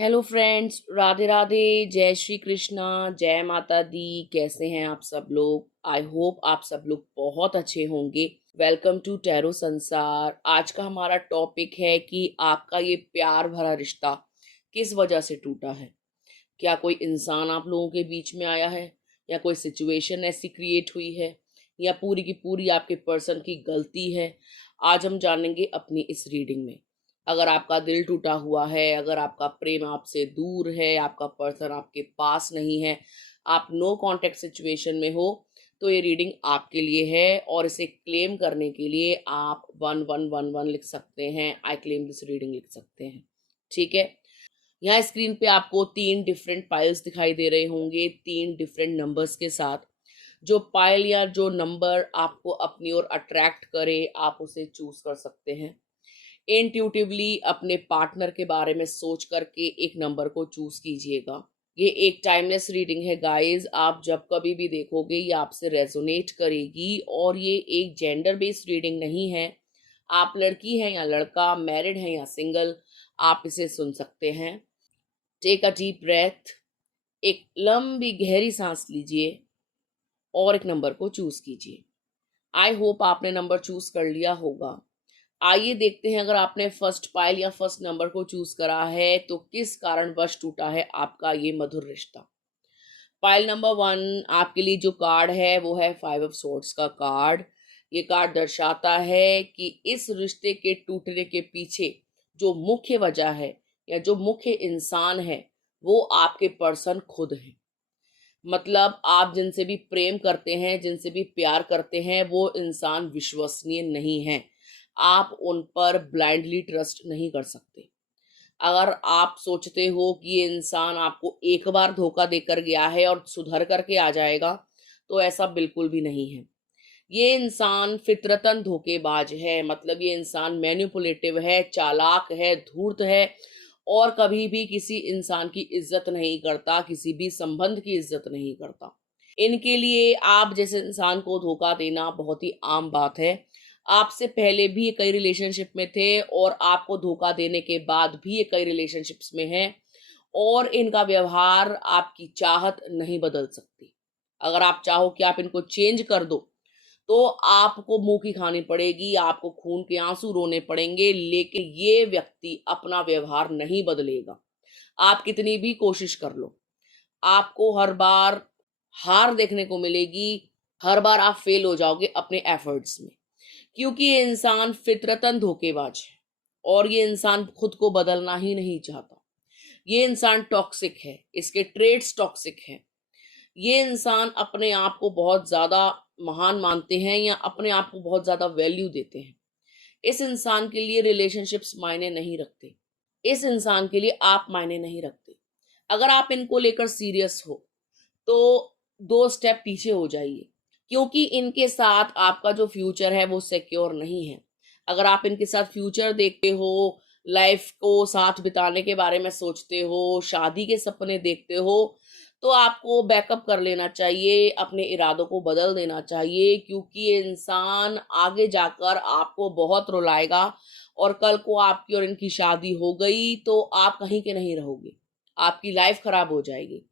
Hello friends, Radhe Radhe. जय श्री कृष्णा, जय माता दी। कैसे हैं आप सब लोग? आई होप आप सब लोग बहुत अच्छे होंगे। वेलकम टू टैरो संसार। आज का हमारा टॉपिक है कि आपका ये प्यार भरा रिश्ता किस वजह से टूटा है। क्या कोई इंसान आप लोगों के बीच में आया है, या कोई सिचुएशन ऐसी क्रिएट हुई है, या पूरी की पूरी आपके पर्सन की गलती है? आज हम जानेंगे अपनी इस रीडिंग में। अगर आपका दिल टूटा हुआ है, अगर आपका प्रेम आपसे दूर है, आपका पर्सन आपके पास नहीं है, आप नो कांटेक्ट सिचुएशन में हो, तो ये रीडिंग आपके लिए है। और इसे क्लेम करने के लिए आप 1111 लिख सकते हैं। आई क्लेम दिस रीडिंग लिख सकते हैं। ठीक है। यहाँ स्क्रीन पे आपको 3 डिफरेंट पाइल्स दिखाई दे रहे होंगे, 3 डिफरेंट नंबर्स के साथ। जो पाइल या जो नंबर आपको अपनी ओर अट्रैक्ट करे, आप उसे चूज कर सकते हैं। इंट्यूटिवली अपने पार्टनर के बारे में सोच करके एक नंबर को चूज कीजिएगा। ये एक टाइमलेस रीडिंग है गाइस। आप जब कभी भी देखोगे ये आपसे रेजोनेट करेगी। और ये एक जेंडर बेस्ड रीडिंग नहीं है। आप लड़की हैं या लड़का, मैरिड हैं या सिंगल, आप इसे सुन सकते हैं। टेक अ डीप ब्रेथ, एक लंबी गहरी सांस लीजिए और एक नंबर को चूज कीजिए। आई होप आपने नंबर चूज कर लिया होगा। आइए देखते हैं, अगर आपने फर्स्ट पाइल या फर्स्ट नंबर को चूज करा है तो किस कारणवश टूटा है आपका ये मधुर रिश्ता। पाइल नंबर 1 आपके लिए जो कार्ड है वो है 5 ऑफ सोर्ड्स का कार्ड। ये कार्ड दर्शाता है कि इस रिश्ते के टूटने के पीछे जो मुख्य वजह है या जो मुख्य इंसान है वो आपके पर्सन खुद है। मतलब आप जिनसे भी प्रेम करते हैं, जिनसे भी प्यार करते हैं, वो इंसान विश्वसनीय नहीं है। आप उन पर ब्लाइंडली ट्रस्ट नहीं कर सकते। अगर आप सोचते हो कि ये इंसान आपको एक बार धोखा देकर गया है और सुधर करके आ जाएगा, तो ऐसा बिल्कुल भी नहीं है। ये इंसान फितरतन धोखेबाज है। मतलब ये इंसान मैनिपुलेटिव है, चालाक है, धूर्त है, और कभी भी किसी इंसान की इज्जत नहीं करता, किसी भी संबंध की इज्जत नहीं करता। इनके लिए आप जैसे इंसान को धोखा देना बहुत ही आम बात है। आपसे पहले भी ये कई रिलेशनशिप में थे और आपको धोखा देने के बाद भी ये कई रिलेशनशिप्स में हैं, और इनका व्यवहार आपकी चाहत नहीं बदल सकती। अगर आप चाहो कि आप इनको चेंज कर दो तो आपको मुंह की खानी पड़ेगी, आपको खून के आंसू रोने पड़ेंगे, लेकिन ये व्यक्ति अपना व्यवहार नहीं बदलेगा। आप कितनी भी कोशिश कर लो, आपको हर बार हार देखने को मिलेगी। हर बार आप फेल हो जाओगे अपने एफर्ट्स में, क्योंकि ये इंसान फितरतन धोखेबाज है और ये इंसान खुद को बदलना ही नहीं चाहता। ये इंसान टॉक्सिक है, इसके ट्रेड्स टॉक्सिक हैं। ये इंसान अपने आप को बहुत ज्यादा महान मानते हैं या अपने आप को बहुत ज्यादा वैल्यू देते हैं। इस इंसान के लिए रिलेशनशिप्स मायने नहीं रखते। इस इंसान के लिए आप मायने नहीं रखते। अगर आप इनको लेकर सीरियस हो तो 2 स्टेप पीछे हो जाइए, क्योंकि इनके साथ आपका जो फ्यूचर है वो सिक्योर नहीं है। अगर आप इनके साथ फ्यूचर देखते हो, लाइफ को साथ बिताने के बारे में सोचते हो, शादी के सपने देखते हो, तो आपको बैकअप कर लेना चाहिए, अपने इरादों को बदल देना चाहिए, क्योंकि ये इंसान आगे जाकर आपको बहुत रुलाएगा। और कल को आपकी और इनकी शादी हो गई तो आप कहीं के नहीं रहोगे, आपकी लाइफ खराब हो जाएगी।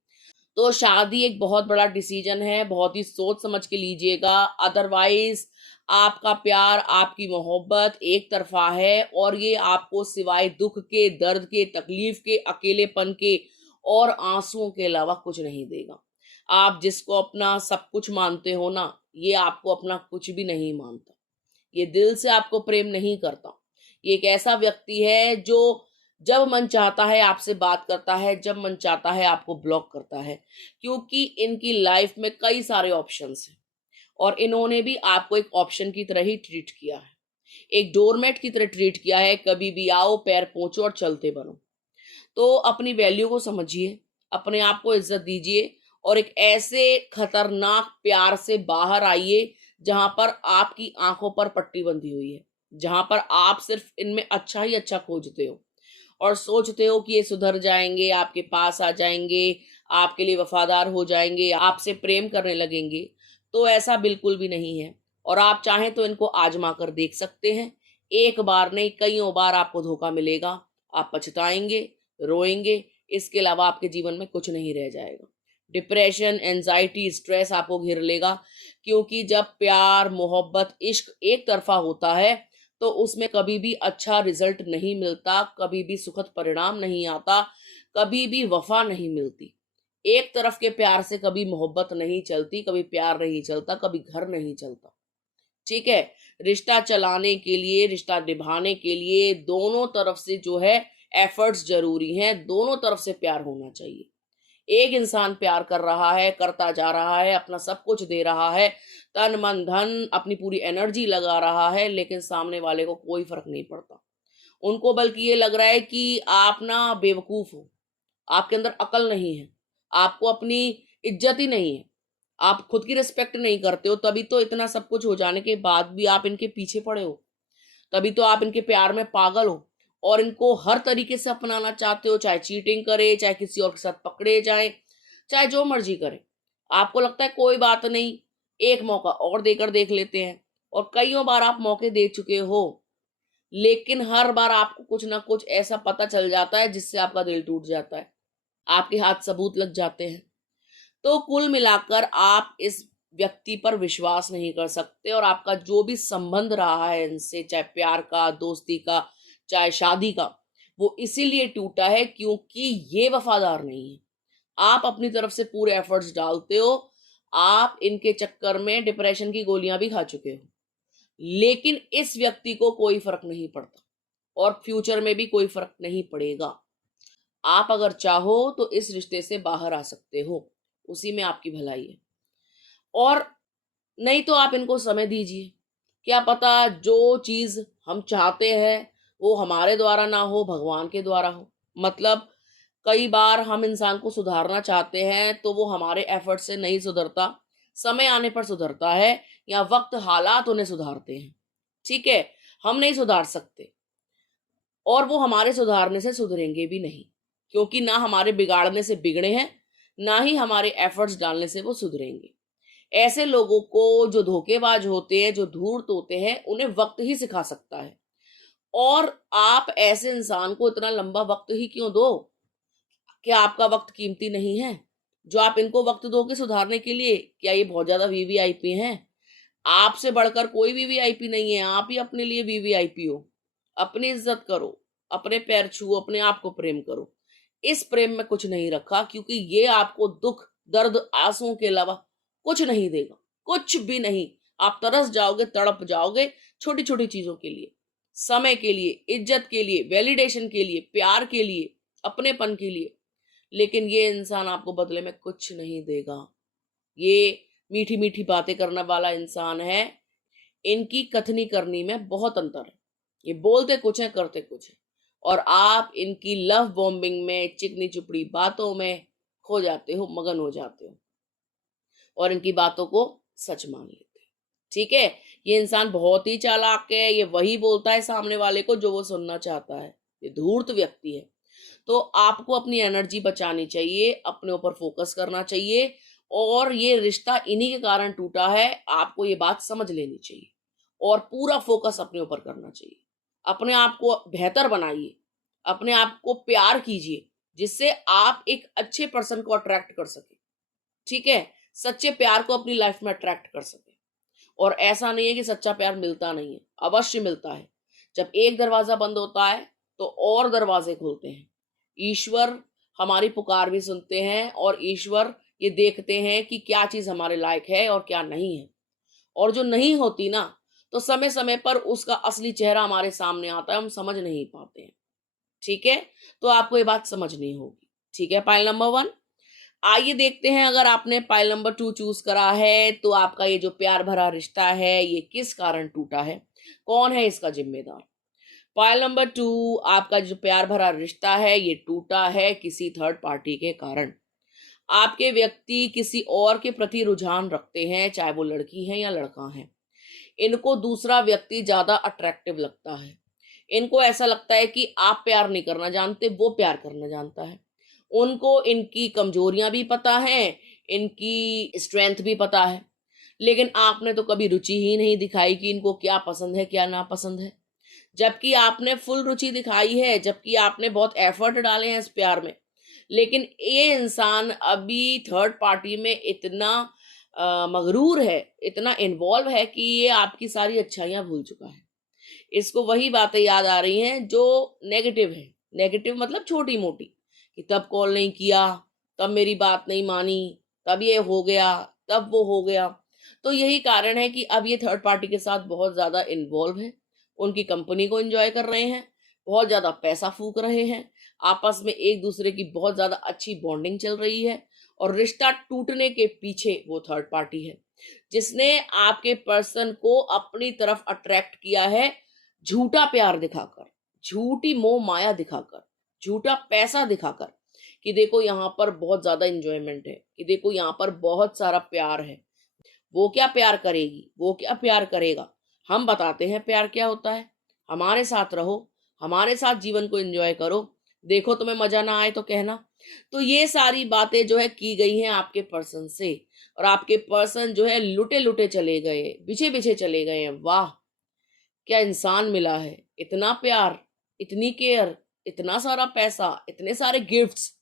तो शादी एक बहुत बड़ा डिसीजन है, बहुत ही सोच समझ के लीजिएगा। अदरवाइज आपका प्यार, आपकी मोहब्बत एक तरफा है और ये आपको सिवाय दुख के, दर्द के, तकलीफ के, अकेलेपन के और आंसुओं के अलावा कुछ नहीं देगा। आप जिसको अपना सब कुछ मानते हो ना, ये आपको अपना कुछ भी नहीं मानता। ये दिल से आपको प्रेम नहीं करता। ये एक ऐसा व्यक्ति है जो जब मन चाहता है आपसे बात करता है, जब मन चाहता है आपको ब्लॉक करता है, क्योंकि इनकी लाइफ में कई सारे ऑप्शंस हैं और इन्होंने भी आपको एक ऑप्शन की तरह ही ट्रीट किया है, एक डोरमेट की तरह ट्रीट किया है। कभी भी आओ, पैर पोंछो और चलते बनो। तो अपनी वैल्यू को समझिए, अपने आप को इज्जत दीजिए और एक ऐसे खतरनाक प्यार से बाहर आइए जहां पर आपकी आंखों पर पट्टी बंधी हुई है, जहां पर आप सिर्फ इनमें अच्छा ही अच्छा खोजते हो और सोचते हो कि ये सुधर जाएंगे, आपके पास आ जाएंगे, आपके लिए वफादार हो जाएंगे, आपसे प्रेम करने लगेंगे। तो ऐसा बिल्कुल भी नहीं है। और आप चाहें तो इनको आजमा कर देख सकते हैं। एक बार नहीं, कईयों बार आपको धोखा मिलेगा। आप पछताएंगे, रोएंगे, इसके अलावा आपके जीवन में कुछ नहीं रह जाएगा। डिप्रेशन, एंजाइटी, स्ट्रेस आपको घेर लेगा, क्योंकि जब प्यार, मोहब्बत, इश्क एक तरफा होता है तो उसमें कभी भी अच्छा रिजल्ट नहीं मिलता, कभी भी सुखद परिणाम नहीं आता, कभी भी वफा नहीं मिलती। एक तरफ के प्यार से कभी मोहब्बत नहीं चलती, कभी प्यार नहीं चलता, कभी घर नहीं चलता। ठीक है, रिश्ता चलाने के लिए, रिश्ता निभाने के लिए दोनों तरफ से जो है एफर्ट्स जरूरी हैं, दोनों तरफ से प्यार होना चाहिए। एक इंसान प्यार कर रहा है, करता जा रहा है, अपना सब कुछ दे रहा है, तन मन धन अपनी पूरी एनर्जी लगा रहा है, लेकिन सामने वाले को कोई फर्क नहीं पड़ता। उनको बल्कि ये लग रहा है कि आप ना बेवकूफ हो, आपके अंदर अकल नहीं है, आपको अपनी इज्जत ही नहीं है, आप खुद की रिस्पेक्ट नहीं करते हो, तभी तो इतना सब कुछ हो जाने के बाद भी आप इनके पीछे पड़े हो, तभी तो आप इनके प्यार में पागल हो और इनको हर तरीके से अपनाना चाहते हो, चाहे चीटिंग करे, चाहे किसी और के साथ पकड़े जाए, चाहे जो मर्जी करे। आपको लगता है कोई बात नहीं, एक मौका और देकर देख लेते हैं, और कईयों बार आप मौके दे चुके हो, लेकिन हर बार आपको कुछ ना कुछ ऐसा पता चल जाता है जिससे आपका दिल टूट जाता है, आपके हाथ सबूत लग जाते हैं। तो कुल मिलाकर आप इस व्यक्ति पर विश्वास नहीं कर सकते, और आपका जो भी संबंध रहा है इनसे, चाहे प्यार का, दोस्ती का, चाहे शादी का, वो इसीलिए टूटा है क्योंकि ये वफादार नहीं है। आप अपनी तरफ से पूरे एफर्ट्स डालते हो, आप इनके चक्कर में डिप्रेशन की गोलियां भी खा चुके हो, लेकिन इस व्यक्ति को कोई फर्क नहीं पड़ता और फ्यूचर में भी कोई फर्क नहीं पड़ेगा। आप अगर चाहो तो इस रिश्ते से बाहर आ सकते हो, उसी में आपकी भलाई है। और नहीं तो आप इनको समय दीजिए, क्या पता जो चीज हम चाहते हैं वो हमारे द्वारा ना हो, भगवान के द्वारा हो। मतलब कई बार हम इंसान को सुधारना चाहते हैं तो वो हमारे एफर्ट से नहीं सुधरता, समय आने पर सुधरता है, या वक्त हालात उन्हें सुधारते हैं। ठीक है, हम नहीं सुधार सकते, और वो हमारे सुधारने से सुधरेंगे भी नहीं, क्योंकि ना हमारे बिगाड़ने से बिगड़े हैं, ना ही हमारे एफर्ट्स डालने से वो सुधरेंगे। ऐसे लोगों को, जो धोखेबाज होते हैं, जो धूर्त होते हैं, उन्हें वक्त ही सिखा सकता है। और आप ऐसे इंसान को इतना लंबा वक्त ही क्यों दो? क्या आपका वक्त कीमती नहीं है जो आप इनको वक्त दोगे सुधारने के लिए? क्या ये बहुत ज्यादा वीवीआईपी हैं? आपसे बढ़कर कोई वीवीआईपी नहीं है, आप ही अपने लिए वीवीआईपी हो। अपनी इज्जत करो, अपने पैर छुओ, अपने आप को प्रेम करो। इस प्रेम में कुछ नहीं रखा, क्योंकि ये आपको दुख, दर्द, आंसुओं के अलावा कुछ नहीं देगा, कुछ भी नहीं। आप तरस जाओगे, तड़प जाओगे छोटी छोटी चीजों के लिए, समय के लिए, इज्जत के लिए, वैलिडेशन के लिए, प्यार के लिए, अपनेपन के लिए, लेकिन ये इंसान आपको बदले में कुछ नहीं देगा। ये मीठी मीठी बातें करने वाला इंसान है, इनकी कथनी करनी में बहुत अंतर है। ये बोलते कुछ है, करते कुछ है, और आप इनकी लव बॉम्बिंग में, चिकनी चुपड़ी बातों में खो जाते हो, मगन हो जाते हो, और इनकी बातों को सच मान लेते हो। ठीक है, ये इंसान बहुत ही चालाक है, ये वही बोलता है सामने वाले को जो वो सुनना चाहता है, ये धूर्त व्यक्ति है। तो आपको अपनी एनर्जी बचानी चाहिए, अपने ऊपर फोकस करना चाहिए, और ये रिश्ता इन्हीं के कारण टूटा है, आपको ये बात समझ लेनी चाहिए, और पूरा फोकस अपने ऊपर करना चाहिए। अपने आप को बेहतर बनाइए, अपने आप को प्यार कीजिए, जिससे आप एक अच्छे पर्सन को अट्रैक्ट कर सके। ठीक है, सच्चे प्यार को अपनी लाइफ में अट्रैक्ट कर सके। और ऐसा नहीं है कि सच्चा प्यार मिलता नहीं है, अवश्य मिलता है। जब एक दरवाजा बंद होता है तो और दरवाजे खुलते हैं। ईश्वर हमारी पुकार भी सुनते हैं, और ईश्वर ये देखते हैं कि क्या चीज हमारे लायक है और क्या नहीं है। और जो नहीं होती ना, तो समय समय पर उसका असली चेहरा हमारे सामने आता है, हम समझ नहीं पाते हैं। ठीक है, तो आपको ये बात समझनी होगी। ठीक है, पाइल नंबर 1। आइए देखते हैं, अगर आपने पाइल नंबर 2 चूज करा है तो आपका ये जो प्यार भरा रिश्ता है ये किस कारण टूटा है, कौन है इसका जिम्मेदार। पाइल नंबर 2, आपका जो प्यार भरा रिश्ता है ये टूटा है किसी थर्ड पार्टी के कारण। आपके व्यक्ति किसी और के प्रति रुझान रखते हैं, चाहे वो लड़की है या लड़का है। इनको दूसरा व्यक्ति ज्यादा अट्रैक्टिव लगता है। इनको ऐसा लगता है कि आप प्यार नहीं करना जानते, वो प्यार करना जानता है। उनको इनकी कमजोरियां भी पता है, इनकी स्ट्रेंथ भी पता है, लेकिन आपने तो कभी रुचि ही नहीं दिखाई कि इनको क्या पसंद है, क्या नापसंद है। जबकि आपने फुल रुचि दिखाई है, जबकि आपने बहुत एफर्ट डाले हैं इस प्यार में, लेकिन ये इंसान अभी थर्ड पार्टी में इतना मगरूर है, इतना इन्वॉल्व है कि ये आपकी सारी अच्छाइयाँ भूल चुका है। इसको वही बातें याद आ रही हैं जो नेगेटिव है। नेगेटिव मतलब छोटी-मोटी, कि तब कॉल नहीं किया, तब मेरी बात नहीं मानी, तब ये हो गया, तब वो हो गया। तो यही कारण है कि अब ये थर्ड पार्टी के साथ बहुत ज़्यादा इन्वॉल्व है, उनकी कंपनी को एन्जॉय कर रहे हैं, बहुत ज़्यादा पैसा फूँक रहे हैं, आपस में एक-दूसरे की बहुत ज़्यादा अच्छी बॉन्डिंग चल रही है और रिश्ता टूटने के पीछे वो थर्ड पार्टी है, जिसने आपके पर्सन को अपनी तरफ अट्रैक्ट किया है झूठा प्यार दिखाकर, झूठी मोह माया दिखाकर, झूठा पैसा दिखाकर, कि देखो यहाँ पर बहुत ज़्यादा एन्जॉयमेंट है, कि देखो यहाँ पर बहुत सारा प्यार है। वो क्या प्यार करेगी, वो क्या प्यार करेगा, हम बताते हैं प्यार क्या होता है। हमारे साथ रहो, हमारे साथ जीवन को एन्जॉय करो, देखो तुम्हें मज़ा ना आए तो कहना। तो ये सारी बातें जो है की गई हैं आपके पर्सन से, और आपके पर्सन जो है लुटे-लुटे चले गए, बिछे-बिछे चले गए हैं। वाह! क्या इंसान मिला है, इतना प्यार, इतनी केयर, इतना सारा पैसा, इतने सारे गिफ्ट्स।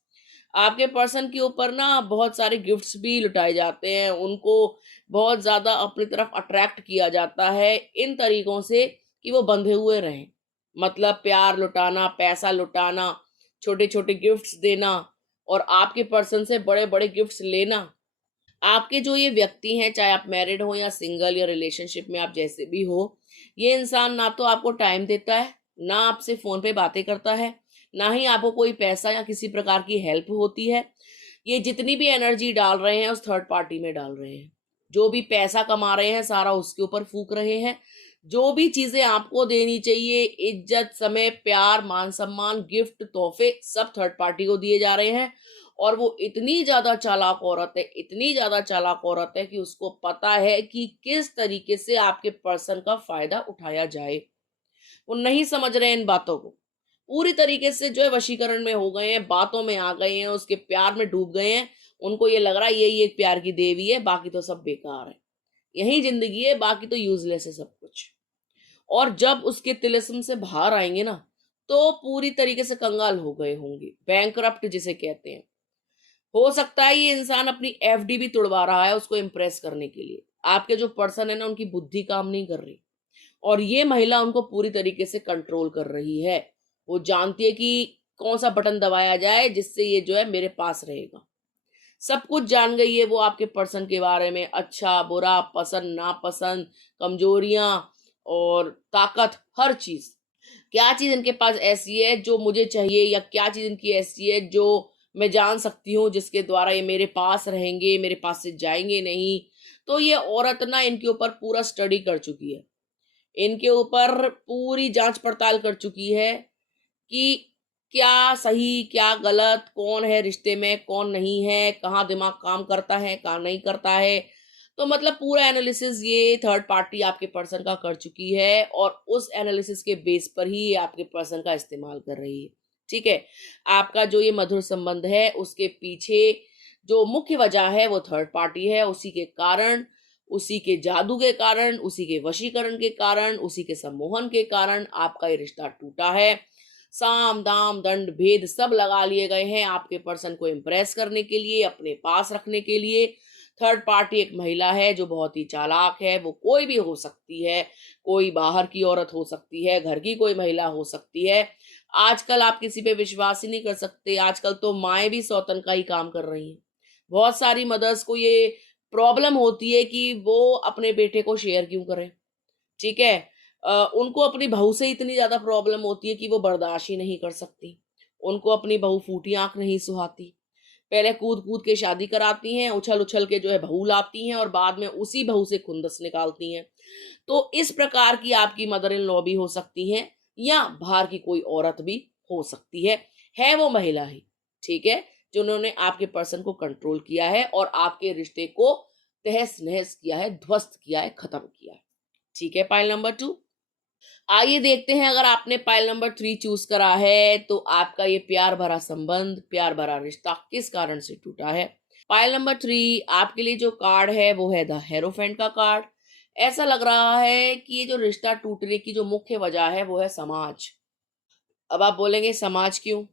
आपके पर्सन के ऊपर ना बहुत सारे गिफ्ट्स भी लुटाए जाते हैं, उनको बहुत ज़्यादा अपनी तरफ अट्रैक्ट किया जाता है इन तरीकों से कि वो बंधे हुए रहें। मतलब प्यार लुटाना, पैसा लुटाना, छोटे-छोटे गिफ्ट्स देना और आपके पर्सन से बड़े-बड़े गिफ्ट्स लेना। आपके जो ये व्यक्ति हैं, चाहे आप मैरिड हो या सिंगल या रिलेशनशिप में आप जैसे भी हो, ये इंसान ना तो आपको टाइम देता है, ना आपसे फ़ोन पे बातें करता है, ना ही आपको कोई पैसा या किसी प्रकार की हेल्प होती है। ये जितनी भी एनर्जी डाल रहे हैं, उस थर्ड पार्टी में डाल रहे हैं। जो भी पैसा कमा रहे हैं, सारा उसके ऊपर फूँक रहे हैं। जो भी चीज़ें आपको देनी चाहिए, इज़्ज़त, समय, प्यार, मान-सम्मान, गिफ्ट, तोहफ़े, सब थर्ड पार्टी को दिए जा रहे हैं। और वो इतनी ज़्यादा चालाक औरत है, इतनी ज़्यादा चालाक औरत है कि उसको पता है कि किस तरीके से आपके पर्सन का फ़ायदा उठाया जाए। वो नहीं समझ रहे हैं इन बातों को। पूरी तरीके से जो है वशीकरण में हो गए हैं, बातों में आ गए हैं, उसके प्यार में डूब गए हैं। उनको ये लग रहा है यही एक प्यार की देवी है, बाकी तो सब बेकार है। यही ज़िंदगी है, बाकी तो यूज़लेस है सब कुछ। और जब उसके तिलिस्म से बाहर आएँगे ना, तो पूरी तरीके से कंगाल हो गए होंगे, बैंकरप्ट जिसे कहते हैं। हो सकता है ये इंसान अपनी एफडी भी तुड़वा रहा है उसको इम्प्रेस करने के लिए। आपके जो पर्सन है ना, उनकी बुद्धि काम नहीं कर रही और ये महिला उनको पूरी तरीके से कंट्रोल कर रही है। वो जानती है कि कौन सा बटन दबाया जाए जिससे ये जो है मेरे पास रहेगा। सब कुछ जान गई है वो आपके पर्सन के बारे में, अच्छा बुरा, पसंद नापसंद, कमजोरियां और ताकत, हर चीज। क्या चीज़ इनके पास ऐसी है जो मुझे चाहिए, या क्या चीज़ इनकी ऐसी है जो मैं जान सकती हूँ जिसके द्वारा ये मेरे पास रहेंगे, मेरे पास से जाएँगे नहीं। तो ये औरत ना इनके ऊपर पूरा स्टडी कर चुकी है। इनके ऊपर पूरी जाँच-पड़ताल कर चुकी है कि क्या सही, क्या गलत, कौन है रिश्ते में, कौन नहीं है, कहाँ दिमाग काम करता है, कहाँ नहीं करता है। तो मतलब पूरा एनालिसिस ये थर्ड पार्टी आपके पर्सन का कर चुकी है और उस एनालिसिस के बेस पर ही ये आपके पर्सन का इस्तेमाल कर रही है। ठीक है? आपका जो ये मधुर संबंध है उसके पीछे जो मुख्य वजह है वो थर्ड पार्टी है। उसी के कारण, उसी के जादू के कारण, उसी के वशीकरण के कारण, उसी के सम्मोहन के कारण आपका ये रिश्ता टूटा है। साम, दाम, दंड, भेद सब लगा लिए गए हैं आपके पर्सन को इम्प्रेस करने के लिए, अपने पास रखने के लिए। थर्ड पार्टी एक महिला है जो बहुत ही चालाक है, वो कोई भी हो सकती है, कोई बाहर की औरत हो सकती है, घर की कोई महिला हो सकती है। आजकल आप किसी पे विश्वास ही नहीं कर सकते, आजकल तो माएँ भी सौतन का ही काम कर रही हैं। बहुत सारी मदर्स को ये प्रॉब्लम होती है कि वो अपने बेटे को शेयर क्यों करें, ठीक है? उनको अपनी बहू से इतनी ज़्यादा प्रॉब्लम होती है कि वो बर्दाश्त ही नहीं कर सकती। उनको अपनी बहू फूटी आँख नहीं सुहाती। पहले कूद-कूद के शादी कराती हैं, उछल-उछल के जो है बहू लाती हैं और बाद में उसी बहू से खुंदस निकालती हैं। तो इस प्रकार की आपकी मदर इन लॉ भी हो सकती हैं या बाहर की कोई औरत भी हो सकती है। है वो महिला ही, ठीक है? जिन्होंने आपके पर्सन को कंट्रोल किया है और आपके रिश्ते को तहस-नहस किया है, ध्वस्त किया है, खत्म किया है। ठीक है, पाइल नंबर 2। आइए देखते हैं, अगर आपने पाइल नंबर 3 चूज करा है तो आपका ये प्यार भरा संबंध, प्यार भरा रिश्ता किस कारण से टूटा है। पाइल नंबर 3 आपके लिए जो कार्ड है वो है द हेरोफेंट का कार्ड। ऐसा लग रहा है कि ये जो रिश्ता टूटने की जो मुख्य वजह है वो है समाज। अब आप बोलेंगे समाज क्यों?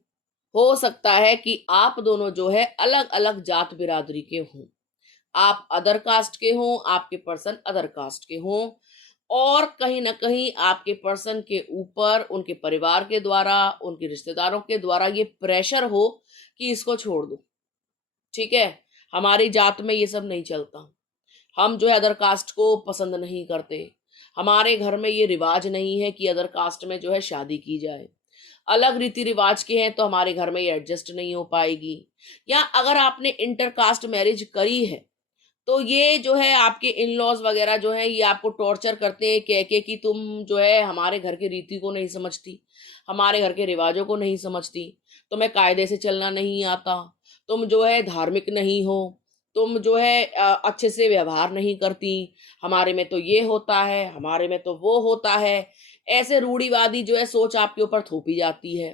हो सकता है कि आप दोनों जो है अलग अलग जात बिरादरी के हों, आप अदर कास्ट के हों, आपके पर्सन अदर कास्ट के हों, और कहीं ना कहीं आपके पर्सन के ऊपर उनके परिवार के द्वारा, उनके रिश्तेदारों के द्वारा ये प्रेशर हो कि इसको छोड़ दो। ठीक है, हमारी जात में ये सब नहीं चलता, हम जो है अदर कास्ट को पसंद नहीं करते, हमारे घर में ये रिवाज नहीं है कि अदर कास्ट में जो है शादी की जाए, अलग रीति रिवाज के हैं तो हमारे घर में ये एडजस्ट नहीं हो पाएगी। या अगर आपने इंटर कास्ट मैरिज करी है तो ये जो है आपके इन लॉज वगैरह जो है ये आपको टॉर्चर करते हैं कह के कि तुम जो है हमारे घर के रीति को नहीं समझती, हमारे घर के रिवाजों को नहीं समझती, तुम्हें कायदे से चलना नहीं आता, तुम जो है धार्मिक नहीं हो, तुम जो है अच्छे से व्यवहार नहीं करती, हमारे में तो ये होता है, हमारे में तो वो होता है। ऐसे रूढ़िवादी जो है सोच आपके ऊपर थोपी जाती है।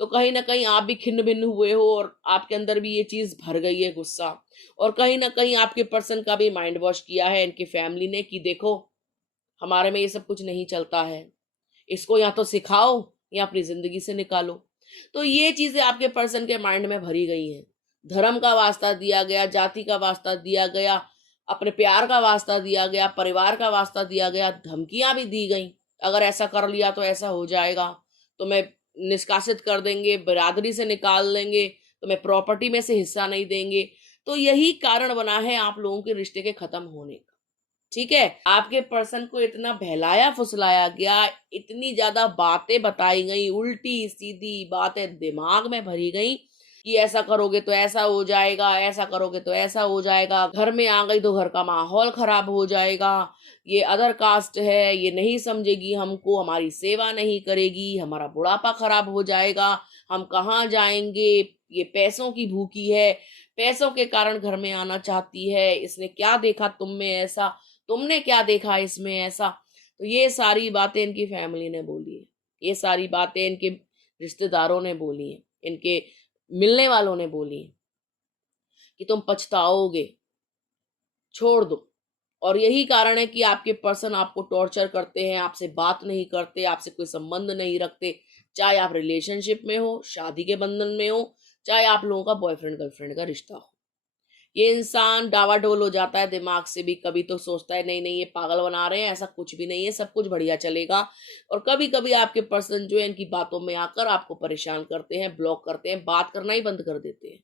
तो कहीं ना कहीं आप भी खिन्न भिन्न हुए हो और आपके अंदर भी ये चीज भर गई है, गुस्सा। और कहीं ना कहीं आपके पर्सन का भी माइंड वॉश किया है इनकी फैमिली ने कि देखो हमारे में ये सब कुछ नहीं चलता है, इसको या तो सिखाओ या अपनी जिंदगी से निकालो। तो ये चीजें आपके पर्सन के माइंड में भरी गई हैं। धर्म का वास्ता दिया गया, जाति का वास्ता दिया गया, अपने प्यार का वास्ता दिया गया, परिवार का वास्ता दिया गया, धमकियां भी दी गई, अगर ऐसा कर लिया तो ऐसा हो जाएगा, तुम्हें निष्कासित कर देंगे, बिरादरी से निकाल देंगे, तुम्हें प्रॉपर्टी में से हिस्सा नहीं देंगे। तो यही कारण बना है आप लोगों के रिश्ते के खत्म होने का। ठीक है, आपके पर्सन को इतना बहलाया फुसलाया गया, इतनी ज्यादा बातें बताई गई, उल्टी सीधी बातें दिमाग में भरी गई कि ऐसा करोगे तो ऐसा हो जाएगा, ऐसा करोगे तो ऐसा हो जाएगा, घर में आ गई तो घर का माहौल खराब हो जाएगा, ये अदर कास्ट है, ये नहीं समझेगी हमको, हमारी सेवा नहीं करेगी, हमारा बुढ़ापा खराब हो जाएगा, हम कहाँ जाएंगे, ये पैसों की भूखी है, पैसों के कारण घर में आना चाहती है, इसने क्या देखा तुम में ऐसा, तुमने क्या देखा इसमें ऐसा। तो ये सारी बातें इनकी फैमिली ने बोली है, ये सारी बातें इनके रिश्तेदारों ने बोली है, इनके मिलने वालों ने बोली है कि तुम पछताओगे, छोड़ दो। और यही कारण है कि आपके पर्सन आपको टॉर्चर करते हैं, आपसे बात नहीं करते, आपसे कोई संबंध नहीं रखते, चाहे आप रिलेशनशिप में हो, शादी के बंधन में हो, चाहे आप लोगों का बॉयफ्रेंड गर्लफ्रेंड का रिश्ता हो। ये इंसान डावाडोल हो जाता है दिमाग से भी, कभी तो सोचता है नहीं नहीं ये पागल बना रहे हैं, ऐसा कुछ भी नहीं है, सब कुछ बढ़िया चलेगा। और कभी कभी आपके पर्सन जो है इनकी बातों में आकर आपको परेशान करते हैं, ब्लॉक करते हैं, बात करना ही बंद कर देते हैं।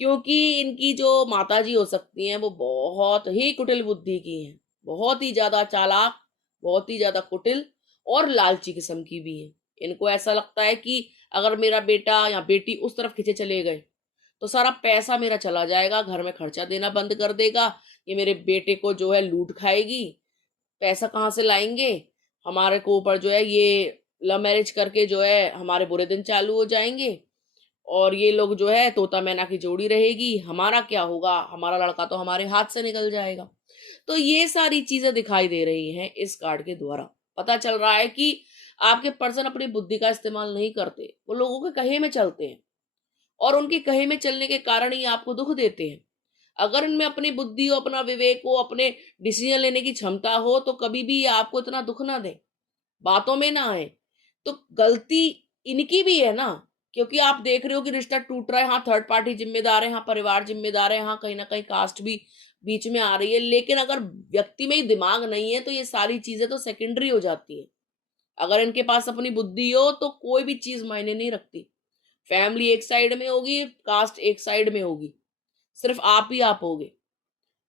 क्योंकि इनकी जो माताजी हो सकती हैं वो बहुत ही कुटिल बुद्धि की हैं, बहुत ही ज्यादा चालाक, बहुत ही ज्यादा कुटिल और लालची किस्म की भी हैं। इनको ऐसा लगता है कि अगर मेरा बेटा या बेटी उस तरफ खींचे चले गए तो सारा पैसा मेरा चला जाएगा, घर में खर्चा देना बंद कर देगा, ये मेरे बेटे को जो है लूट खाएगी, पैसा कहाँ से लाएंगे, हमारे को ऊपर जो है ये लव मैरिज करके जो है हमारे बुरे दिन चालू हो जाएंगे, और ये लोग जो है तोता मैना की जोड़ी रहेगी, हमारा क्या होगा, हमारा लड़का तो हमारे हाथ से निकल जाएगा। तो ये सारी चीजें दिखाई दे रही हैं इस कार्ड के द्वारा। पता चल रहा है कि आपके पर्सन अपनी बुद्धि का इस्तेमाल नहीं करते, वो लोगों के कहे में चलते हैं, और उनके कहे में चलने के कारण ही आपको दुख देते हैं। अगर इनमें अपनी बुद्धि हो, अपना विवेक हो, अपने डिसीजन लेने की क्षमता हो तो कभी भी ये आपको इतना दुख ना दे, बातों में ना आए। तो गलती इनकी भी है ना, क्योंकि आप देख रहे हो कि रिश्ता टूट रहा है, हाँ थर्ड पार्टी जिम्मेदार है, हाँ परिवार जिम्मेदार है, हाँ कहीं ना कहीं कास्ट भी बीच में आ रही है, लेकिन अगर व्यक्ति में ही दिमाग नहीं है तो ये सारी चीजें तो सेकेंडरी हो जाती है। अगर इनके पास अपनी बुद्धि हो तो कोई भी चीज मायने नहीं रखती, फैमिली एक साइड में होगी, कास्ट एक साइड में होगी, सिर्फ आप ही आप होगे।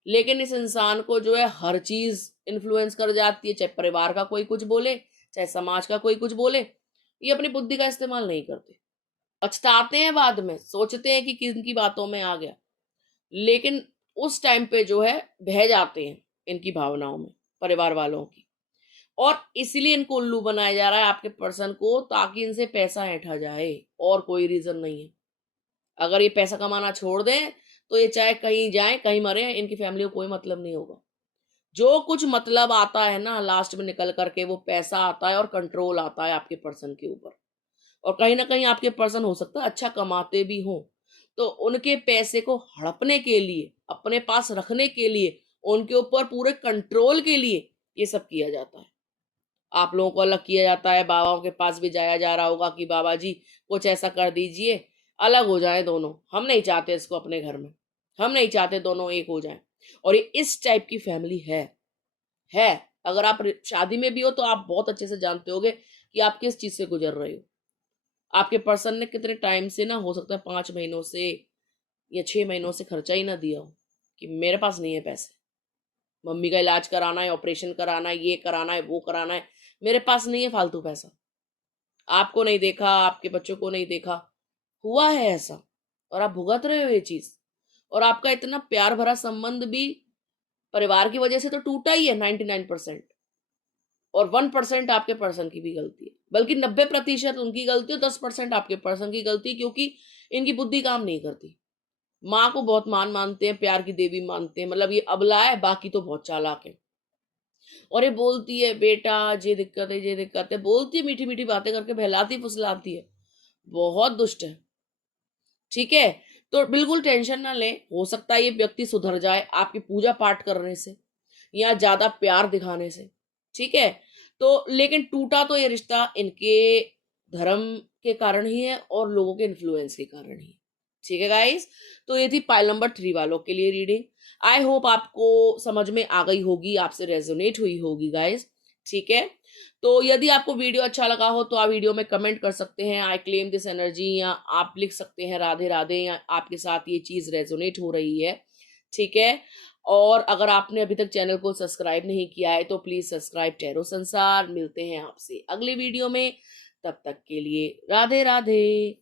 लेकिन इस इंसान को जो है हर चीज इन्फ्लुएंस कर जाती है, चाहे परिवार का कोई कुछ बोले, चाहे समाज का कोई कुछ बोले, ये अपनी बुद्धि का इस्तेमाल नहीं करते, पछताते हैं बाद में, सोचते हैं कि किन की बातों में आ गया, लेकिन उस टाइम पे जो है बह जाते हैं इनकी भावनाओं में, परिवार वालों की। और इसलिए इनको उल्लू बनाया जा रहा है आपके पर्सन को, ताकि इनसे पैसा ऐंठा जाए, और कोई रीजन नहीं है। अगर ये पैसा कमाना छोड़ दें तो ये चाहे कहीं जाए कहीं मरे, इनकी फैमिली को कोई मतलब नहीं होगा। जो कुछ मतलब आता है ना लास्ट में निकल करके वो पैसा आता है और कंट्रोल आता है आपके पर्सन के ऊपर। और कहीं ना कहीं आपके पर्सन हो सकता है अच्छा कमाते भी हों, तो उनके पैसे को हड़पने के लिए, अपने पास रखने के लिए, उनके ऊपर पूरे कंट्रोल के लिए ये सब किया जाता है। आप लोगों को अलग किया जाता है, बाबाओं के पास भी जाया जा रहा होगा कि बाबा जी कुछ ऐसा कर दीजिए अलग हो जाए दोनों। हम नहीं चाहते इसको अपने घर में, हम नहीं चाहते दोनों एक हो जाएं। और ये इस टाइप की फैमिली है। अगर आप शादी में भी हो तो आप बहुत अच्छे से जानते होगे कि आप किस चीज से गुजर रहे हो। आपके पर्सन ने कितने टाइम से ना, हो सकता है 5 महीनों से या 6 महीनों से खर्चा ही ना दिया हो कि मेरे पास नहीं है पैसे, मम्मी का इलाज कराना है, ऑपरेशन कराना है, ये कराना है, वो कराना है, मेरे पास नहीं है फालतू पैसा। आपको नहीं देखा, आपके बच्चों को नहीं देखा, हुआ है ऐसा, और आप भुगत रहे हो ये चीज। और आपका इतना प्यार भरा संबंध भी परिवार की वजह से तो टूटा ही है 99%। और 1% आपके पर्सन की भी गलती है, बल्कि 90% उनकी गलती है, 10% आपके पर्सन की गलती है, क्योंकि इनकी बुद्धि काम नहीं करती। माँ को बहुत मानते हैं, प्यार की देवी मानते हैं, मतलब ये अबला है, बाकी तो बहुत चालाक है। और ये बोलती है बेटा ये दिक्कत है, ये दिक्कत है, बोलती है, मीठी मीठी बातें करके बहलाती फुसलाती है, बहुत दुष्ट है। ठीक है, तो बिल्कुल टेंशन ना ले, हो सकता है ये व्यक्ति सुधर जाए आपकी पूजा पाठ करने से या ज्यादा प्यार दिखाने से। ठीक है, तो लेकिन टूटा तो ये रिश्ता इनके धर्म के कारण ही है और लोगों के इन्फ्लुएंस के कारण ही। ठीक है गाइस, तो ये थी पाइल नंबर 3 वालों के लिए रीडिंग। आई होप आपको समझ में आ गई होगी, आपसे रेजोनेट हुई होगी गाइस। ठीक है, तो यदि आपको वीडियो अच्छा लगा हो तो आप वीडियो में कमेंट कर सकते हैं आई क्लेम दिस एनर्जी, या आप लिख सकते हैं राधे राधे, या आपके साथ ये चीज रेजोनेट हो रही है। ठीक है, और अगर आपने अभी तक चैनल को सब्सक्राइब नहीं किया है तो प्लीज सब्सक्राइब टैरो संसार। मिलते हैं आपसे अगले वीडियो में, तब तक के लिए राधे राधे।